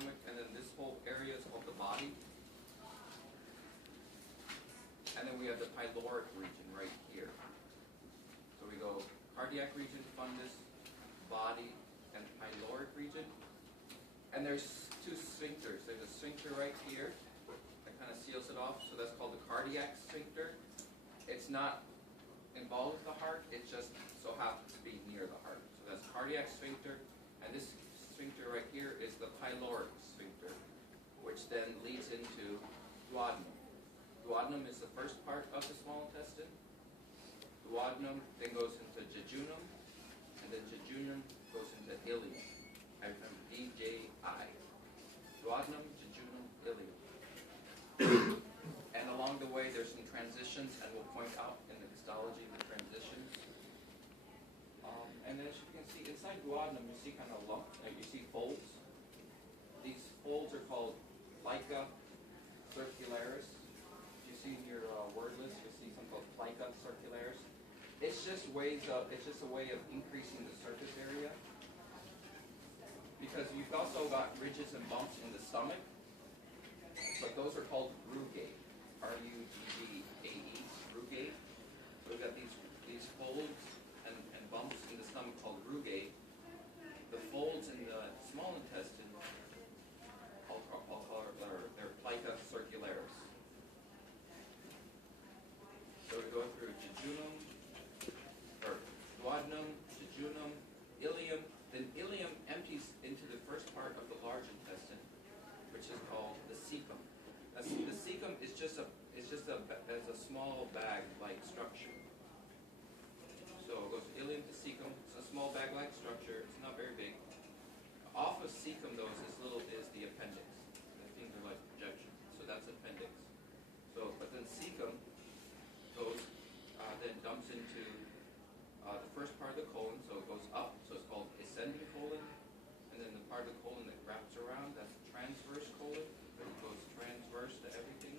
stomach, and then this whole area is called the body. And then we have the pyloric region right here. So we go cardiac region, fundus, body, and pyloric region. And there's two sphincters. There's a sphincter right here that kind of seals it off, so that's called the cardiac sphincter. It's not involved with the heart, it just so happens to be near the heart. So that's cardiac sphincter, and this sphincter right here is the pyloric sphincter, which then leads into duodenum. Duodenum is the first part of the small intestine. Duodenum then goes into jejunum, and then jejunum goes into ileum. I remember D-J-I. Duodenum, jejunum, ileum. And along the way there's some transitions, and we'll point out in the histology the transitions. And then as you can see, inside duodenum you see kind of lump, you see folds. These folds are called plica circularis. If you see in your word list, you see something called plica circularis. It's just a way of increasing the surface area. Because you've also got ridges and bumps in the stomach, but those are called rugae. R-U-G-G-A-E, rugae. So we've got these folds and bumps in the stomach called rugae. The folds in the small intestine, they're plica circularis. So we go through jejunum, or duodenum, jejunum, ileum. Then ileum empties into the first part of the large intestine, which is called the cecum. The cecum is just a small bag-like structure. So it goes ileum to cecum. It's a small bag-like structure. It's not very big. Off of cecum, though, is the appendix. The finger-like projection. So that's appendix. So, but then cecum goes, then dumps into the first part of the colon. So it goes up. So it's called ascending colon. And then the part of the colon that wraps around, that's transverse colon. But it goes transverse to everything.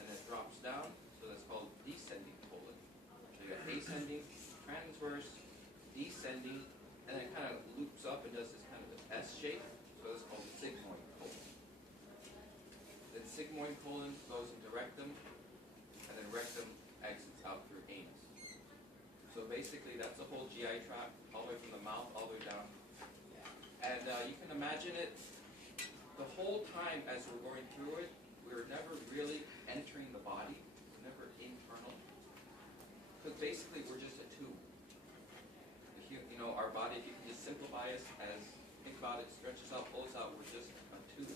And it drops down. So that's called descending colon. So you got ascending, transverse, descending, and then it kind of loops up and does this kind of an S shape. So that's called sigmoid colon. Then sigmoid colon goes into rectum, and then rectum exits out through anus. So basically that's the whole GI tract, all the way from the mouth all the way down. And you can imagine it, the whole time as we're going through it, we were never really entering the body, never internal. Because basically we're just a tube. You know, our body, if you can just simplify us as, think about it, stretches out, pulls out, we're just a tube.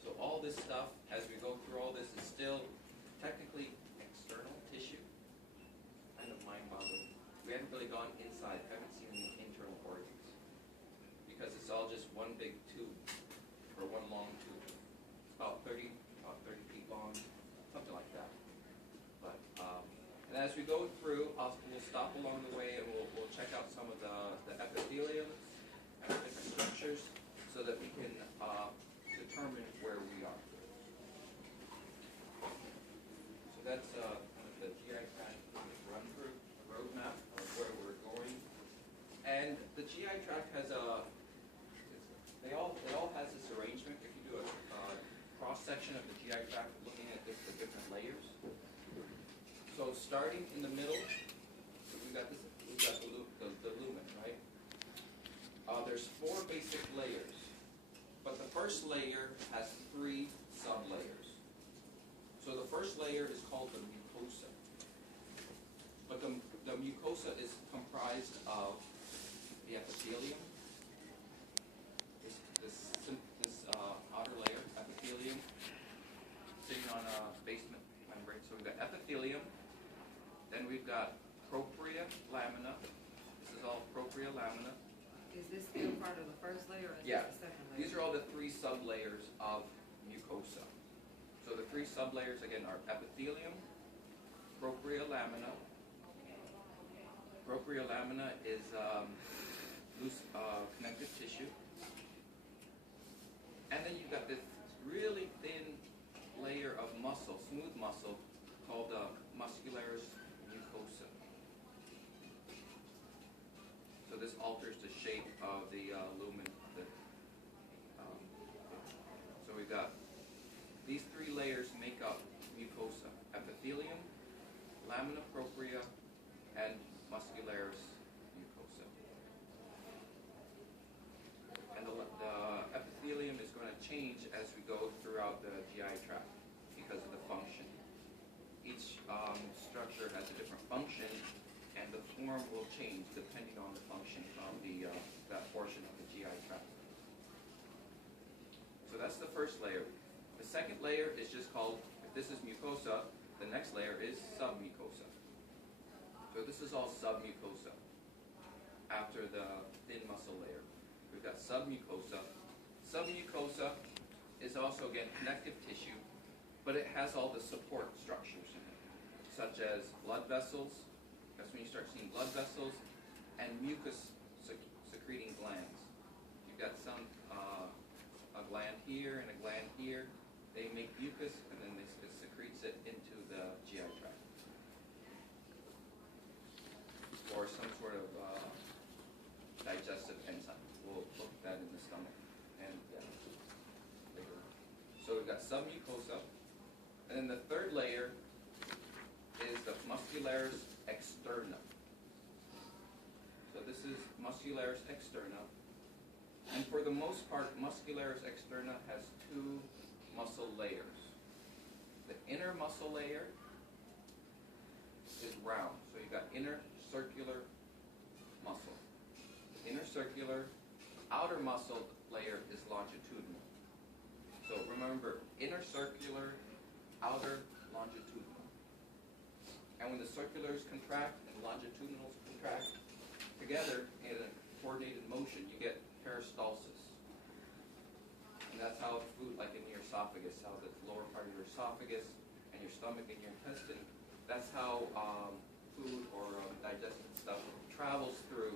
So all this stuff, as we go through all this, is still technically external tissue. Kind of mind-boggling. We haven't really gone inside, haven't seen any internal organs. Because it's all just one big tube, or one long tube. It's about 30 feet long, something like that. But, and as we go through, we'll stop along the way and we'll check out some of the epithelium and the different structures so that we can determine where we are. So that's kind of the GI tract run through roadmap of where we're going. And the GI tract has they all has this arrangement. If you do a cross section of the GI tract, looking at the different layers. So starting in the middle, so we've got the lumen, right? There's 4 basic layers, but the first layer has 3 sub-layers. So the first layer is called the mucosa. But the mucosa is comprised of the epithelium, this outer layer, epithelium, sitting on a basement membrane. So we've got epithelium, then we've got propria lamina. This is all propria lamina. Is this still part of the first layer or is Yeah. this the second layer? These are all the 3 sub-layers of mucosa. So the 3 sub-layers, again, are epithelium, propria lamina. Propria lamina is loose connective tissue. And then you've got this really thin layer of muscle, smooth muscle, called muscularis mucosa. So this alters the shape of the lumen, the structure has a different function, and the form will change depending on the function of that portion of the GI tract. So that's the first layer. The second layer is just called, if this is mucosa, the next layer is submucosa. So this is all submucosa after the thin muscle layer. We've got submucosa. Submucosa is also, again, connective tissue, but it has all the support structures in it, such as blood vessels. That's when you start seeing blood vessels, and mucus secreting glands. You've got a gland here and a gland here. They make mucus, and then it secretes it into the GI tract. Or some sort of digestive enzyme. We'll look at that in the stomach and later. So we've got submucosa, and then the third layer is the muscularis externa. So this is muscularis externa, and for the most part, muscularis externa has two muscle layers. The inner muscle layer is round, so you've got inner circular muscle. Inner circular, outer muscle layer is longitudinal. So remember, inner circular, outer longitudinal. And when the circulars contract and longitudinals contract together in a coordinated motion, you get peristalsis. And that's how food, like in your esophagus, how the lower part of your esophagus and your stomach and your intestine, that's how food or digested stuff travels through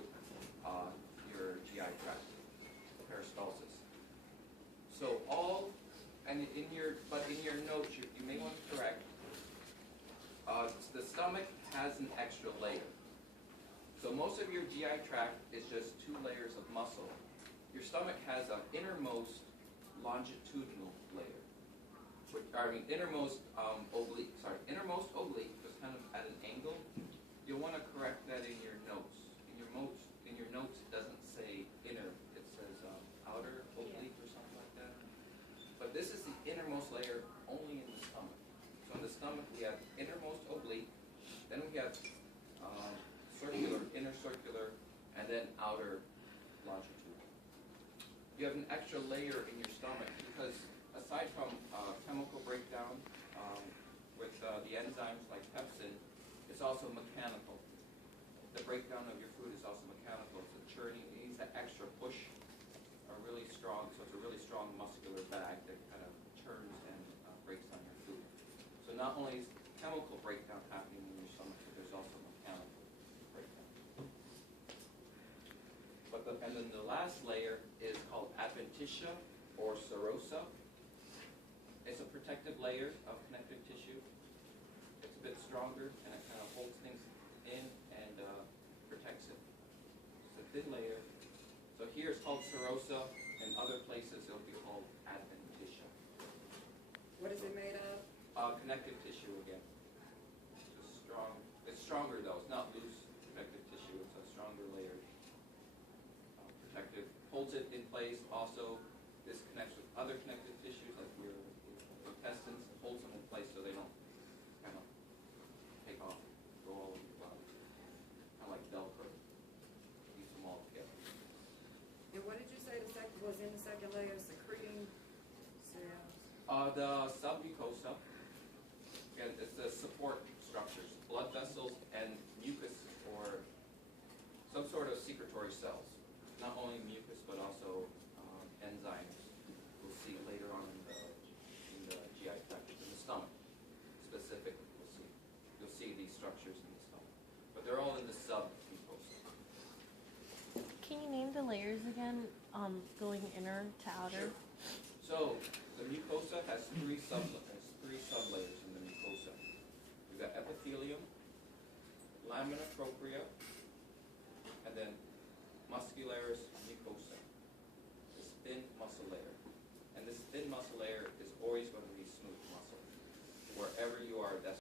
your GI tract, peristalsis. So in your notes, you may want to correct, the stomach has an extra layer. So most of your GI tract is just 2 layers of muscle. Your stomach has an innermost longitudinal layer, innermost oblique, just kind of at an angle. You'll want to correct that in your notes. In your notes, it doesn't say inner, it says outer oblique or something like that. But this is the innermost layer only in the stomach. So in the stomach, we have innermost oblique, then we have circular, inner circular, and then outer longitudinal. You have an extra layer in your stomach because aside from chemical breakdown with the enzymes like pepsin, it's also mechanical. The breakdown of your food is also mechanical. It's a churning. It needs that extra push, so it's a really strong muscular bag that kind of churns and breaks down your food. So not only is chemical breakdown happening in your stomach, but there's also mechanical breakdown. And then the last layer is called adventitia or serosa. It's a protective layer of connective tissue. It's a bit stronger, and it kind of holds things in and protects it. It's a thin layer. So here it's called serosa. In other places it'll be called adventitia. What is it made of? Connective tissue again. It's just strong. It's stronger though. It's not loose connective tissue. It's a stronger layer. Protective. Holds it in place. Also, this connects with other connective tissues like your intestines. Holds them in place so they don't kind of take off, go all over your body. Kind of like Velcro. Keeps them all together. And what did you say was in the second layer? Secreting cells? The submucosa. Again, it's the support structures, blood vessels and mucus or some sort of secretory cells. Not only mucus, but also enzymes. We'll see later on in the GI tract, in the stomach specifically. You'll see these structures in the stomach, but they're all in the submucosa. Can you name the layers again, going inner to outer? Sure. So the mucosa has three sublayers in the mucosa. We've got epithelium, lamina propria,